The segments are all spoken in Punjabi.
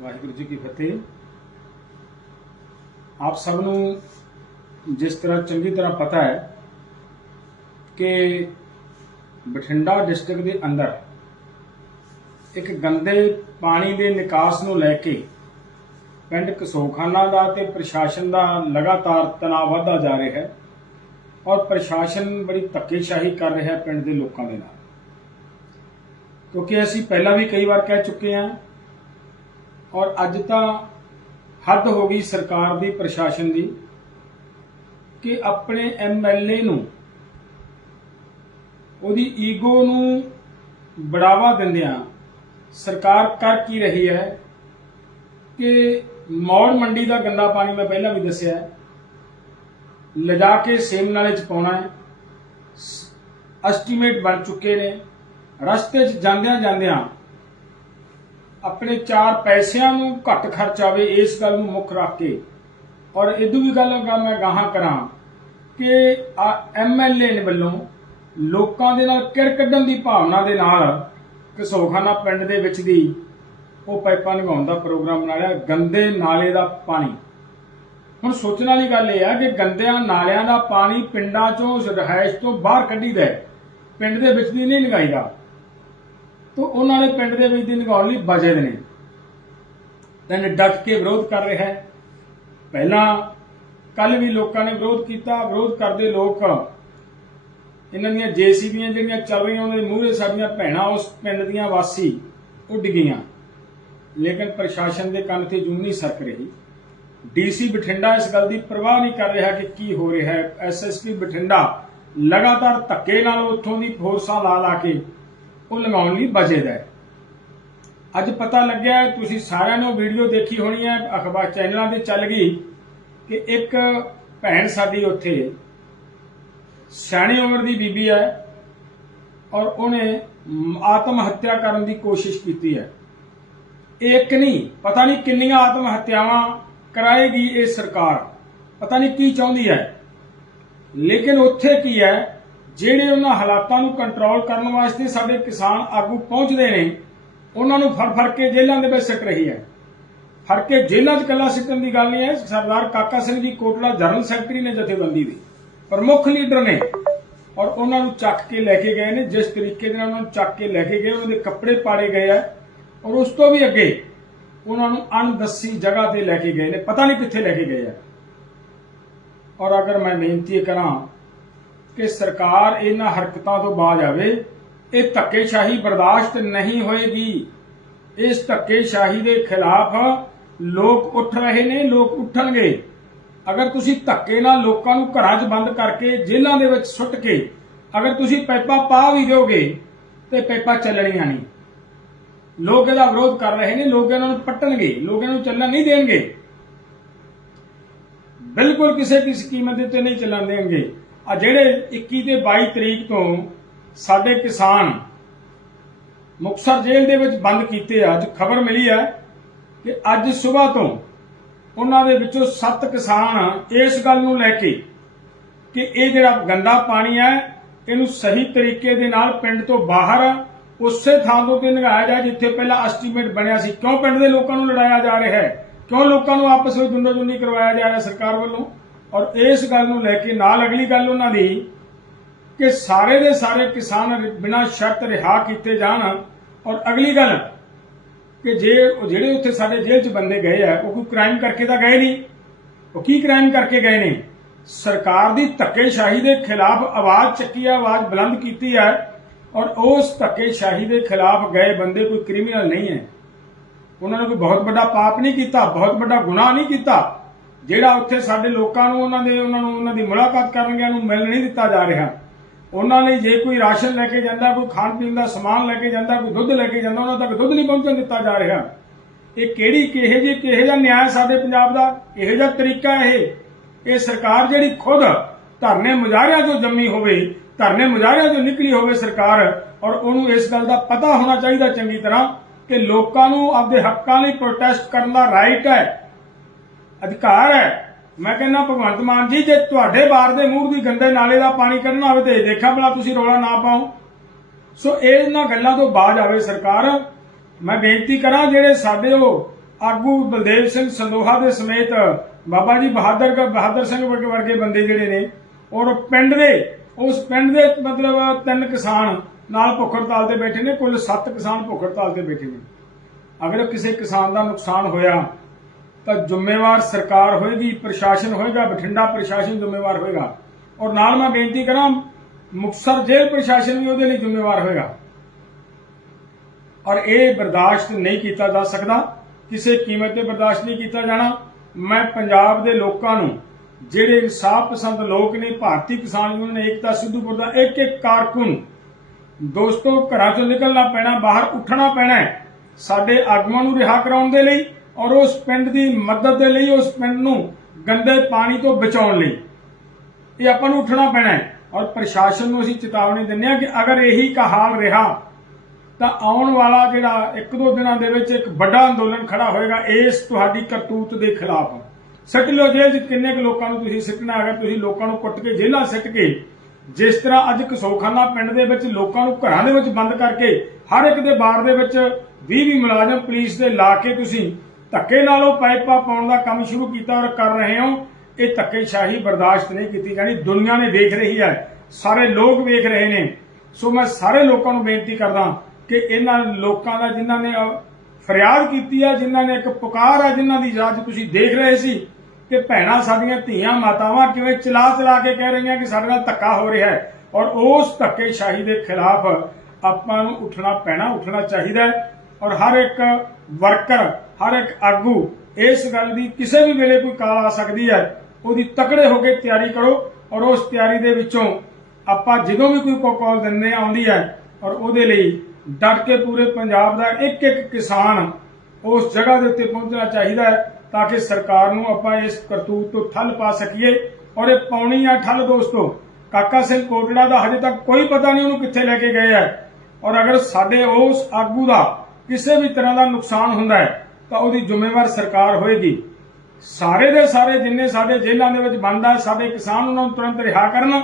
ਵਾਹਿਗੁਰੂ ਜੀ ਕੀ ਫਤਿਹ। ਆਪ ਸਭ ਨੂੰ ਜਿਸ ਤਰ੍ਹਾਂ ਚੰਗੀ ਤਰ੍ਹਾਂ ਪਤਾ ਹੈ ਕਿ ਬਠਿੰਡਾ ਡਿਸਟ੍ਰਿਕਟ ਦੇ ਅੰਦਰ ਇੱਕ ਗੰਦੇ ਪਾਣੀ ਦੇ ਨਿਕਾਸ ਨੂੰ ਲੈ ਕੇ ਪਿੰਡ ਕਸੋਖਾਨਾ ਦਾ ਤੇ ਪ੍ਰਸ਼ਾਸਨ ਦਾ ਲਗਾਤਾਰ ਤਣਾਅ ਵਧਦਾ ਜਾ ਰਿਹਾ ਹੈ ਔਰ ਪ੍ਰਸ਼ਾਸਨ ਬੜੀ ਧੱਕੇਸ਼ਾਹੀ ਕਰ ਰਿਹਾ ਹੈ ਪਿੰਡ ਦੇ ਲੋਕਾਂ ਦੇ ਨਾਲ। ਕਿਉਂਕਿ ਅਸੀਂ ਪਹਿਲਾਂ ਵੀ ਕਈ ਵਾਰ ਕਹਿ ਚੁੱਕੇ ਹਾਂ ਔਰ ਅੱਜ ਤਾਂ ਹੱਦ ਹੋ ਗਈ ਸਰਕਾਰ ਦੀ, ਪ੍ਰਸ਼ਾਸਨ ਦੀ, ਕਿ ਆਪਣੇ ਐਮਐਲਏ ਨੂੰ, ਉਹਦੀ ਈਗੋ ਨੂੰ ਬੜਾਵਾ ਦਿੰਦਿਆਂ ਸਰਕਾਰ ਕਰ ਕੀ ਰਹੀ ਹੈ ਕਿ ਮੌੜ ਮੰਡੀ ਦਾ ਗੰਦਾ ਪਾਣੀ ਮੈਂ ਪਹਿਲਾਂ ਵੀ ਦੱਸਿਆ ਲਿਜਾ ਕੇ ਸੇਮ ਨਾਲੇ ਚ ਪਾਉਣਾ ਹੈ। ਐਸਟੀਮੇਟ ਬਣ ਚੁੱਕੇ ਨੇ। ਰਸਤੇ 'ਚ ਜਾਂਦਿਆਂ ਜਾਂਦਿਆਂ ਆਪਣੇ ਚਾਰ ਪੈਸਿਆਂ ਨੂੰ ਘੱਟ ਖਰਚ ਆਵੇ, ਇਸ ਗੱਲ ਨੂੰ ਮੁੱਖ ਰੱਖ ਕੇ ਔਰ ਇਦੋਂ ਵੀ ਗੱਲ ਮੈਂ ਗਾਹਾਂ ਕਰਾਂ ਕਿ ਐਮਐਲਏ ਨੇ ਵੱਲੋਂ ਲੋਕਾਂ ਦੇ ਨਾਲ ਕਿੜ ਕੱਢਣ ਦੀ ਭਾਵਨਾ ਦੇ ਨਾਲ ਕਸੋਖਾਨਾ ਪਿੰਡ ਦੇ ਵਿੱਚ ਦੀ ਉਹ ਪਾਈਪਾਂ ਲਗਾਉਣ ਦਾ ਪ੍ਰੋਗਰਾਮ ਬਣਾ ਲਿਆ, ਗੰਦੇ ਨਾਲੇ ਦਾ ਪਾਣੀ ਹੁਣ ਸੋਚਣ ਵਾਲੀ ਗੱਲ ਇਹ ਆ ਕਿ ਗੰਦਿਆਂ ਨਾਲਿਆਂ ਦਾ ਪਾਣੀ ਪਿੰਡਾਂ ਚੋਂ ਰਿਹਾਇਸ਼ ਤੋਂ ਬਾਹਰ ਕੱਢੀਦਾ ਹੈ। ਪਿੰਡ ਦੇ ਵਿੱਚ ਦੀ ਨਹੀਂ ਲਗਾਈਦਾ ਤੋ ਉਹਨਾਂ ਨੇ ਪਿੰਡ ਦੇ ਵਿੱਚ ਦੀ ਲਗਾਉਣ ਲਈ ਬਜੇ ਨੇ। ਤੇ ਡਟ ਕੇ ਵਿਰੋਧ ਕਰ ਰਿਹਾ ਹੈ। ਪਹਿਲਾਂ ਕੱਲ ਵੀ ਲੋਕਾਂ ਨੇ ਵਿਰੋਧ ਕੀਤਾ। ਵਿਰੋਧ ਕਰਦੇ ਲੋਕ ਇਹਨਾਂ ਦੀਆਂ ਜੇਸੀਬੀਆਂ ਜਿਹੜੀਆਂ ਚੱਲ ਰਹੀਆਂ ਉਹਨਾਂ ਦੇ ਮੂਹਰੇ ਸਾਡੀਆਂ ਭੈਣਾਂ ਉਸ ਪਿੰਡ ਦੀਆਂ ਵਾਸੀ ਉੱਡ ਗਈਆਂ। ਲੇਕਿਨ ਪ੍ਰਸ਼ਾਸਨ ਦੇ ਕੰਨ ਤੇ ਜੂੰ ਨਹੀਂ ਸਰਕ ਰਹੀ। ਡੀਸੀ ਬਠਿੰਡਾ ਇਸ ਗੱਲ ਦੀ ਪਰਵਾਹ ਨਹੀਂ ਕਰ ਰਿਹਾ ਕਿ ਕੀ ਹੋ ਰਿਹਾ ਹੈ। ਐਸਐਸਪੀ ਬਠਿੰਡਾ ਲਗਾਤਾਰ ਧੱਕੇ ਨਾਲ ਉੱਥੋਂ ਦੀ ਫੋਰਸਾਂ ਲਾ ਲਾ ਕੇ ਉਹ ਲਗਾਉਣ ਲਈ ਬਜੇਦਾ ਹੈ। ਅੱਜ ਪਤਾ ਲੱਗਿਆ ਤੁਸੀਂ ਸਾਰਿਆਂ ਨੇ ਵੀਡੀਓ ਦੇਖੀ ਹੋਣੀ ਹੈ, ਅਖਬਾਰ ਚੈਨਲਾਂ ਤੇ ਚੱਲ ਗਈ, ਕਿ ਇੱਕ ਭੈਣ ਸਾਡੀ ਉੱਥੇ ਸਿਆਣੀ ਉਮਰ ਦੀ ਬੀਬੀ ਹੈ ਔਰ ਉਹਨੇ ਆਤਮ ਹੱਤਿਆ ਕਰਨ ਦੀ ਕੋਸ਼ਿਸ਼ ਕੀਤੀ ਹੈ। ਇੱਕ ਨਹੀਂ, ਪਤਾ ਨਹੀਂ ਕਿੰਨੀਆਂ ਆਤਮ ਹੱਤਿਆਵਾਂ ਕਰਾਏਗੀ ਇਹ ਸਰਕਾਰ, ਪਤਾ ਨਹੀਂ ਕੀ ਚਾਹੁੰਦੀ ਹੈ। ਲੇਕਿਨ ਉੱਥੇ ਕੀ ਹੈ ਜਿਹੜੇ ਉਹਨਾਂ ਹਾਲਾਤਾਂ ਨੂੰ ਕੰਟਰੋਲ ਕਰਨ ਵਾਸਤੇ ਸਾਡੇ ਕਿਸਾਨ ਆਗੂ ਪਹੁੰਚਦੇ ਨੇ, ਉਹਨਾਂ ਨੂੰ ਫੜ ਫੜ ਕੇ ਜੇਲ੍ਹਾਂ ਦੇ ਵਿੱਚ ਸਿੱਟ ਰਹੀ ਹੈ। ਫੜ ਕੇ ਜੇਲ੍ਹਾਂ 'ਚ ਕੱਲਾ ਸਿੱਟਣ ਦੀ ਗੱਲ ਨਹੀਂ ਹੈ, ਸਰਦਾਰ ਕਾਕਾ ਸਿੰਘ ਜੀ ਕੋਟਲਾ ਜਨਰਲ ਸੈਕਟਰੀ ਨੇ ਜਥੇਬੰਦੀ ਦੇ। ਪ੍ਰਮੁੱਖ ਲੀਡਰ ਨੇ ਔਰ ਉਹਨਾਂ ਨੂੰ ਚੱਕ ਕੇ ਲੈ ਕੇ ਗਏ ਨੇ, ਜਿਸ ਤਰੀਕੇ ਦੇ ਨਾਲ ਉਹਨਾਂ ਨੂੰ ਚੱਕ ਕੇ ਲੈ ਕੇ ਗਏ, ਉਹਨਾਂ ਦੇ ਕੱਪੜੇ ਪਾੜੇ ਗਏ ਆ ਔਰ ਉਸ ਤੋਂ ਵੀ ਅੱਗੇ ਉਹਨਾਂ ਨੂੰ ਅਣਦੱਸੀ ਜਗ੍ਹਾ ਤੇ ਲੈ ਕੇ ਗਏ ਨੇ, ਪਤਾ ਨਹੀਂ ਕਿੱਥੇ ਲੈ ਕੇ ਗਏ ਆ। ਔਰ ਅਗਰ ਮੈਂ ਬੇਨਤੀ ਕਰਾਂ ਕਿ ਸਰਕਾਰ ਇਹਨਾਂ ਹਰਕਤਾਂ ਤੋਂ ਬਾਜ ਆਵੇ, ਇਹ ਧੱਕੇਸ਼ਾਹੀ ਬਰਦਾਸ਼ਤ ਨਹੀਂ ਹੋਏਗੀ। ਇਸ ਧੱਕੇਸ਼ਾਹੀ ਦੇ ਖਿਲਾਫ ਲੋਕ ਉੱਠ ਰਹੇ ਨੇ, ਲੋਕ ਉੱਠਣਗੇ। ਅਗਰ ਤੁਸੀਂ ਧੱਕੇ ਨਾਲ ਲੋਕਾਂ ਨੂੰ ਘਰਾਂ 'ਚ ਬੰਦ ਕਰਕੇ ਜੇਲ੍ਹਾਂ ਦੇ ਵਿੱਚ ਸੁੱਟ ਕੇ ਅਗਰ ਤੁਸੀਂ ਪੈਪਾ ਪਾ ਵੀ ਦਿਓਗੇ, ਤੇ ਪੈਪਾ ਚੱਲਣੀਆਂ ਨਹੀਂ। ਲੋਕ ਇਹਦਾ ਵਿਰੋਧ ਕਰ ਰਹੇ ਨੇ, ਲੋਕ ਇਹਨਾਂ ਨੂੰ ਪੱਟਣਗੇ, ਲੋਕ ਇਹਨਾਂ ਨੂੰ ਚੱਲਣ ਨਹੀਂ ਦੇਣਗੇ। ਬਿਲਕੁਲ ਕਿਸੇ ਕਿਸੇ ਸਕੀਮ ਦੇ ਉੱਤੇ ਨਹੀਂ ਚੱਲਣ ਦੇਣਗੇ। ਆ ਜਿਹੜੇ 21 ਤੇ 22 ਤਰੀਕ ਤੋਂ ਸਾਡੇ ਕਿਸਾਨ ਮੁਕਸਰ ਜੇਲ੍ਹ ਦੇ ਵਿੱਚ ਬੰਦ ਕੀਤੇ ਆ। ਅੱਜ ਖਬਰ ਮਿਲੀ ਹੈ ਕਿ ਅੱਜ ਸਵੇਰ ਤੋਂ ਉਹਨਾਂ ਦੇ ਵਿੱਚੋਂ 7 ਕਿਸਾਨ ਇਸ ਗੱਲ ਨੂੰ ਲੈ ਕੇ ਕਿ ਇਹ ਜਿਹੜਾ ਗੰਦਾ ਪਾਣੀ ਹੈ, ਇਹਨੂੰ ਸਹੀ ਤਰੀਕੇ ਦੇ ਨਾਲ ਪਿੰਡ ਤੋਂ ਬਾਹਰ, ਉਸੇ ਥਾਂ ਤੋਂ ਤੇ ਲਗਾਇਆ ਜਾਏ ਜਿੱਥੇ ਪਹਿਲਾਂ ਐਸਟੀਮੇਟ ਬਣਿਆ ਸੀ ਕਿਉਂ ਪਿੰਡ ਦੇ ਲੋਕਾਂ ਨੂੰ ਲੜਾਇਆ ਜਾ ਰਿਹਾ ਹੈ ਕਿਉਂ ਲੋਕਾਂ ਨੂੰ ਆਪਸ ਵਿੱਚ ਦੁੰਦੋਜੁੰਨੀ ਕਰਵਾਇਆ ਜਾ ਰਿਹਾ ਸਰਕਾਰ ਵੱਲੋਂ ਔਰ ਇਸ ਗੱਲ ਨੂੰ ਲੈ ਕੇ ਨਾਲ ਅਗਲੀ ਗੱਲ ਉਹਨਾਂ ਦੀ ਕਿ ਸਾਰੇ ਦੇ ਸਾਰੇ ਕਿਸਾਨ ਬਿਨਾਂ ਸ਼ਰਤ ਰਿਹਾ ਕੀਤੇ ਜਾਣ। ਔਰ ਅਗਲੀ ਗੱਲ ਕਿ ਜੇ ਜਿਹੜੇ ਉੱਥੇ ਸਾਡੇ ਜੇਲ੍ਹ 'ਚ ਬੰਦੇ ਗਏ ਆ, ਉਹ ਕੋਈ ਕ੍ਰਾਈਮ ਕਰਕੇ ਤਾਂ ਗਏ ਨਹੀਂ। ਉਹ ਕੀ ਕ੍ਰਾਈਮ ਕਰਕੇ ਗਏ ਨੇ? ਸਰਕਾਰ ਦੀ ਧੱਕੇਸ਼ਾਹੀ ਦੇ ਖਿਲਾਫ ਆਵਾਜ਼ ਚੱਕੀ ਹੈ ਆਵਾਜ਼ ਬੁਲੰਦ ਕੀਤੀ ਹੈ ਔਰ ਉਸ ਧੱਕੇਸ਼ਾਹੀ ਦੇ ਖਿਲਾਫ ਗਏ ਬੰਦੇ ਕੋਈ ਕ੍ਰਿਮੀਨਲ ਨਹੀਂ ਹੈ। ਉਹਨਾਂ ਨੇ ਕੋਈ ਬਹੁਤ ਵੱਡਾ ਪਾਪ ਨਹੀਂ ਕੀਤਾ, ਬਹੁਤ ਵੱਡਾ ਗੁਨਾਹ ਨਹੀਂ ਕੀਤਾ। ਜਿਹੜਾ ਉੱਥੇ ਸਾਡੇ ਲੋਕਾਂ ਨੂੰ, ਉਹਨਾਂ ਦੇ, ਉਹਨਾਂ ਨੂੰ, ਉਹਨਾਂ ਦੀ ਮੁਲਾਕਾਤ ਕਰਨ ਗਿਆ ਨੂੰ ਮਿਲ ਨਹੀਂ ਦਿੱਤਾ ਜਾ ਰਿਹਾ। ਉਹਨਾਂ ਲਈ ਜੇ ਕੋਈ ਰਾਸ਼ਨ ਲੈ ਕੇ ਜਾਂਦਾ, ਕੋਈ ਖਾਣ ਪੀਣ ਦਾ ਸਮਾਨ ਲੈ ਕੇ ਜਾਂਦਾ, ਕੋਈ ਦੁੱਧ ਲੈ ਕੇ ਜਾਂਦਾ, ਉਹਨਾਂ ਤੱਕ ਦੁੱਧ ਨਹੀਂ ਪਹੁੰਚਣ ਦਿੱਤਾ ਜਾ ਰਿਹਾ। ਇਹ ਕਿਹੜੀ, ਕਿਹੇ ਜਿਹੇ, ਕਿਹੇ ਜਿਹਾ ਨਿਆਂ ਸਾਡੇ ਪੰਜਾਬ ਦਾ? ਇਹੋ ਜਿਹਾ ਤਰੀਕਾ ਇਹ? ਇਹ ਸਰਕਾਰ ਜਿਹੜੀ ਖੁਦ ਧਰਨੇ ਮੁਜ਼ਾਹਰਿਆਂ ਤੋਂ ਜੰਮੀ ਹੋਵੇ, ਧਰਨੇ ਮੁਜ਼ਾਹਰਿਆਂ ਤੋਂ ਨਿਕਲੀ ਹੋਵੇ ਸਰਕਾਰ, ਔਰ ਉਹਨੂੰ ਇਸ ਗੱਲ ਦਾ ਪਤਾ ਹੋਣਾ ਚਾਹੀਦਾ ਚੰਗੀ ਤਰ੍ਹਾਂ ਕਿ ਲੋਕਾਂ ਨੂੰ ਆਪਦੇ ਹੱਕਾਂ ਲਈ ਪ੍ਰੋਟੈਸਟ ਕਰਨ ਦਾ ਰਾਈਟ ਹੈ। ਅਧਿਕਾਰ ਹੈ। ਮੈਂ ਕਹਿੰਦਾ, ਭਗਵੰਤ ਮਾਨ ਜੀ, ਜੇ ਤੁਹਾਡੇ ਬਾਰ ਦੇ ਮੂੰਹ ਦੀ ਗੰਦੇ ਨਾਲੇ ਦਾ ਪਾਣੀ ਕੱਢਣਾ ਹੋਵੇ ਤੇ ਦੇਖਾ ਭਲਾ ਤੁਸੀਂ ਰੋਲਾ ਨਾ ਪਾਓ। ਸੋ ਇਹਨਾਂ ਗੱਲਾਂ ਤੋਂ ਬਾਜ ਆਵੇ ਸਰਕਾਰ। ਮੈਂ ਬੇਨਤੀ ਕਰਾਂ, ਜਿਹੜੇ ਸਾਡੇ ਉਹ ਆਗੂ ਬਲਦੇਵ ਸਿੰਘ ਸੰਦੋਹਾ ਦੇ ਸਮੇਤ ਬਾਬਾ ਜੀ ਬਹਾਦਰ ਬਹਾਦਰ ਸਿੰਘ ਵਰਗੇ ਵਰਗੇ ਬੰਦੇ ਜਿਹੜੇ ਨੇ, ਔਰ ਪਿੰਡ ਦੇ, ਉਸ ਪਿੰਡ ਦੇ ਮਤਲਬ ਤਿੰਨ ਕਿਸਾਨ ਨਾਲ ਭੁੱਖ ਹੜਤਾਲ ਤੇ ਬੈਠੇ ਨੇ, ਕੁੱਲ 7 ਕਿਸਾਨ ਭੁੱਖ ਹੜਤਾਲ ਤੇ ਬੈਠੇ ਨੇ। ਅਗਰ ਕਿਸੇ ਕਿਸਾਨ ਦਾ ਨੁਕਸਾਨ ਹੋਇਆ ਤਾਂ ਜ਼ਿੰਮੇਵਾਰ ਸਰਕਾਰ ਹੋਏਗੀ, ਪ੍ਰਸ਼ਾਸਨ ਹੋਏਗਾ, ਬਠਿੰਡਾ ਪ੍ਰਸ਼ਾਸਨ ਜ਼ਿੰਮੇਵਾਰ ਹੋਏਗਾ। ਔਰ ਨਾਲ ਮੈਂ ਬੇਨਤੀ ਕਰਾਂ, ਮੁਕਤਸਰ ਜੇਲ੍ਹ ਪ੍ਰਸ਼ਾਸਨ ਵੀ ਉਹਦੇ ਲਈ ਜ਼ਿੰਮੇਵਾਰ ਹੋਏਗਾ। ਔਰ ਇਹ ਬਰਦਾਸ਼ਤ ਨਹੀਂ ਕੀਤਾ ਜਾ ਸਕਦਾ, ਕਿਸੇ ਕੀਮਤ ਤੇ ਬਰਦਾਸ਼ਤ ਨਹੀਂ ਕੀਤਾ ਜਾਣਾ। ਮੈਂ ਪੰਜਾਬ ਦੇ ਲੋਕਾਂ ਨੂੰ, ਜਿਹੜੇ ਇਨਸਾਫ ਪਸੰਦ ਲੋਕ ਨੇ, ਭਾਰਤੀ ਕਿਸਾਨ ਯੂਨੀਅਨ ਏਕਤਾ ਸਿੱਧੂਪੁਰ ਦਾ ਇੱਕ ਇੱਕ ਕਾਰਕੁਨ, ਦੋਸਤੋ ਘਰਾਂ ਚੋਂ ਨਿਕਲਣਾ ਪੈਣਾ, ਬਾਹਰ ਉੱਠਣਾ ਪੈਣਾ ਸਾਡੇ ਆਗੂਆਂ ਨੂੰ ਰਿਹਾ ਕਰਾਉਣ ਦੇ ਲਈ ਔਰ ਉਸ ਪਿੰਡ ਦੀ ਮਦਦ ਦੇ ਲਈ, ਉਸ ਪਿੰਡ ਨੂੰ ਗੰਦੇ ਪਾਣੀ ਤੋਂ ਬਚਾਉਣ ਲਈ ਇਹ ਆਪਾਂ ਨੂੰ ਉੱਠਣਾ ਪੈਣਾ ਹੈ। ਔਰ ਪ੍ਰਸ਼ਾਸਨ ਨੂੰ ਅਸੀਂ ਚੇਤਾਵਨੀ ਦਿੰਦੇ ਹਾਂ ਕਿ ਅਗਰ ਇਹੀ ਹਾਲ ਰਿਹਾ, ਤਾਂ ਆਉਣ ਵਾਲਾ ਜਿਹੜਾ ਇੱਕ ਦੋ ਦਿਨਾਂ ਦੇ ਵਿੱਚ ਇੱਕ ਵੱਡਾ ਅੰਦੋਲਨ ਖੜਾ ਹੋਏਗਾ, ਇਸ ਤੁਹਾਡੀ ਕਰਤੂਤ ਦੇ ਖਿਲਾਫ। ਸਿੱਟ ਲਓ ਜੇਲ੍ਹ 'ਚ, ਕਿੰਨੇ ਕੁ ਲੋਕਾਂ ਨੂੰ ਤੁਸੀਂ ਸਿੱਟਣਾ ਅਗਰ ਤੁਸੀਂ ਲੋਕਾਂ ਨੂੰ ਕੁੱਟ ਕੇ ਜੇਲ੍ਹਾਂ ਸਿੱਟ ਕੇ, ਜਿਸ ਤਰ੍ਹਾਂ ਅੱਜ ਕਸੋਖਾਨਾ ਪਿੰਡ ਦੇ ਵਿੱਚ ਲੋਕਾਂ ਨੂੰ ਘਰਾਂ ਦੇ ਵਿੱਚ ਬੰਦ ਕਰਕੇ, ਹਰ ਇੱਕ ਦੇ ਬਾਰ ਦੇ ਵਿੱਚ 20 20 ਮੁਲਾਜ਼ਮ ਪੁਲਿਸ ਦੇ ਲਾ ਕੇ ਤੁਸੀਂ ਧੱਕੇ ਨਾਲ ਉਹ ਪਾਈਪਾਂ ਪਾਉਣ ਦਾ ਕੰਮ ਸ਼ੁਰੂ ਕੀਤਾ ਔਰ ਕਰ ਰਹੇ ਹੋ। ਇਹ ਧੱਕੇਸ਼ਾਹੀ ਬਰਦਾਸ਼ਤ ਨਹੀਂ ਕੀਤੀ ਜਾਣੀ। ਦੁਨੀਆ ਨੇ ਦੇਖ ਰਹੀ ਹੈ। ਸਾਰੇ ਲੋਕ ਵੇਖ ਰਹੇ ਨੇ। ਸੋ ਮੈਂ ਸਾਰੇ ਲੋਕਾਂ ਨੂੰ ਬੇਨਤੀ ਕਰਦਾ ਕਿ ਇਹਨਾਂ ਲੋਕਾਂ ਦਾ ਜਿਨ੍ਹਾਂ ਨੇ ਫਰਿਆਦ ਕੀਤੀ ਹੈ ਜਿਨ੍ਹਾਂ ਨੇ ਇੱਕ ਪੁਕਾਰ ਹੈ ਜਿਨ੍ਹਾਂ ਦੀ ਅੱਜ ਤੁਸੀਂ ਦੇਖ ਰਹੇ ਸੀ ਕਿ ਭੈਣਾਂ ਸਾਡੀਆਂ ਧੀਆਂ ਮਾਤਾਵਾਂ ਕਿਵੇਂ ਚਲਾ ਚਲਾ ਕੇ ਕਹਿ ਰਹੀਆਂ ਕਿ ਸਾਡੇ ਨਾਲ ਧੱਕਾ ਹੋ ਰਿਹਾ ਹੈ। ਔਰ ਉਸ ਧੱਕੇਸ਼ਾਹੀ ਦੇ ਖਿਲਾਫ ਆਪਾਂ ਨੂੰ ਉੱਠਣਾ, ਪੈਣਾ ਉੱਠਣਾ ਚਾਹੀਦਾ ਹੈ। ਔਰ ਹਰ ਇੱਕ ਵਰਕਰ ਹਰ ਇੱਕ ਆਗੂ ਇਸ ਗੱਲ ਦੀ ਕਿਸੇ ਵੀ ਵੇਲੇ ਕੋਈ ਕਾਲ ਆ ਸਕਦੀ ਹੈ, ਉਹਦੀ ਤਕੜੇ ਹੋ ਕੇ ਤਿਆਰੀ ਕਰੋ ਔਰ ਉਸ ਤਿਆਰੀ ਦੇ ਵਿੱਚੋਂ ਆਪਾਂ ਜਦੋਂ ਵੀ ਕੋਈ ਕਾਲ ਦਿੰਦੇ ਆਉਂਦੀ ਹੈ ਔਰ ਉਹਦੇ ਲਈ ਡਟ ਕੇ ਪੂਰੇ ਪੰਜਾਬ ਦਾ ਇੱਕ ਇੱਕ ਕਿਸਾਨ ਉਸ ਜਗ੍ਹਾ ਦੇ ਉੱਤੇ ਪਹੁੰਚਣਾ ਚਾਹੀਦਾ ਹੈ ਤਾਂ ਕਿ ਸਰਕਾਰ ਨੂੰ ਆਪਾਂ ਇਸ ਕਰਤੂਤ ਤੋਂ ਠੱਲ ਪਾ ਸਕੀਏ। ਔਰ ਇਹ ਪਾਉਣੀ ਆ ਠੱਲ ਦੋਸਤੋ, ਕਾਕਾ ਸਿੰਘ ਕੋਟੜਾ ਦਾ ਹਜੇ ਤੱਕ ਕੋਈ ਪਤਾ ਨਹੀਂ ਉਹਨੂੰ ਕਿੱਥੇ ਲੈ ਕੇ ਗਏ ਹੈ। ਔਰ ਅਗਰ ਸਾਡੇ ਉਸ ਆਗੂ ਦਾ ਕਿਸੇ ਵੀ ਤਰ੍ਹਾਂ ਦਾ ਨੁਕਸਾਨ ਹੁੰਦਾ ਹੈ ਤਾਂ ਉਹਦੀ ਜ਼ਿੰਮੇਵਾਰ ਸਰਕਾਰ ਹੋਏਗੀ। ਸਾਰੇ ਦੇ ਸਾਰੇ, ਜਿੰਨੇ ਸਾਡੇ ਜੇਲ੍ਹਾਂ ਦੇ ਵਿੱਚ ਬੰਦ ਸਾਡੇ ਕਿਸਾਨ ਉਹਨਾਂ ਨੂੰ ਤੁਰੰਤ ਰਿਹਾ ਕਰਨ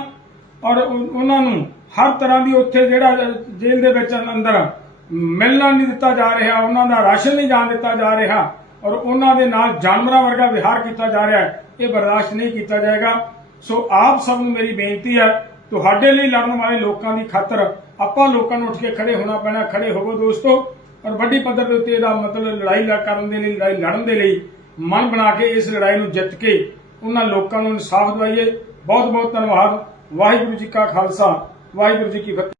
ਔਰ ਉਹਨਾਂ ਨੂੰ ਹਰ ਤਰ੍ਹਾਂ ਦੀ ਉੱਥੇ ਜਿਹੜਾ ਜੇਲ੍ਹ ਦੇ ਵਿੱਚ ਅੰਦਰ ਮਿਲਣਾ ਨਹੀਂ ਦਿੱਤਾ ਜਾ ਰਿਹਾ, ਉਹਨਾਂ ਦਾ ਰਾਸ਼ਨ ਨਹੀਂ ਜਾਣ ਦਿੱਤਾ ਜਾ ਰਿਹਾ ਔਰ ਉਹਨਾਂ ਦੇ ਨਾਲ ਜਾਨਵਰਾਂ ਵਰਗਾ ਵਿਹਾਰ ਕੀਤਾ ਜਾ ਰਿਹਾ ਹੈ। ਇਹ ਬਰਦਾਸ਼ਤ ਨਹੀਂ ਕੀਤਾ ਜਾਏਗਾ। ਸੋ ਆਪ ਸਭ ਨੂੰ ਮੇਰੀ ਬੇਨਤੀ ਹੈ, ਤੁਹਾਡੇ ਲਈ ਲੜਨ ਵਾਲੇ ਲੋਕਾਂ ਦੀ ਖਾਤਰ ਆਪਾਂ ਲੋਕਾਂ ਨੂੰ ਉੱਠ ਕੇ ਖੜੇ ਹੋਣਾ ਪੈਣਾ, ਖੜੇ ਹੋਵੋ ਦੋਸਤੋ। ਔਰ ਵੱਡੀ ਪੱਧਰ ਦੇ ਉੱਤੇ ਇਹਦਾ ਮਤਲਬ ਲੜਾਈ ਕਰਨ ਦੇ ਲਈ, ਲੜਾਈ ਲੜਨ ਦੇ ਲਈ ਮਨ ਬਣਾ ਕੇ ਇਸ ਲੜਾਈ ਨੂੰ ਜਿੱਤ ਕੇ ਉਹਨਾਂ ਲੋਕਾਂ ਨੂੰ ਇਨਸਾਫ ਦਿਵਾਈਏ। ਬਹੁਤ ਬਹੁਤ ਧੰਨਵਾਦ। ਵਾਹਿਗੁਰੂ ਜੀ ਕਾ ਖਾਲਸਾ। ਵਾਹਿਗੁਰੂ ਜੀ ਕੀ ਫਤਿਹ।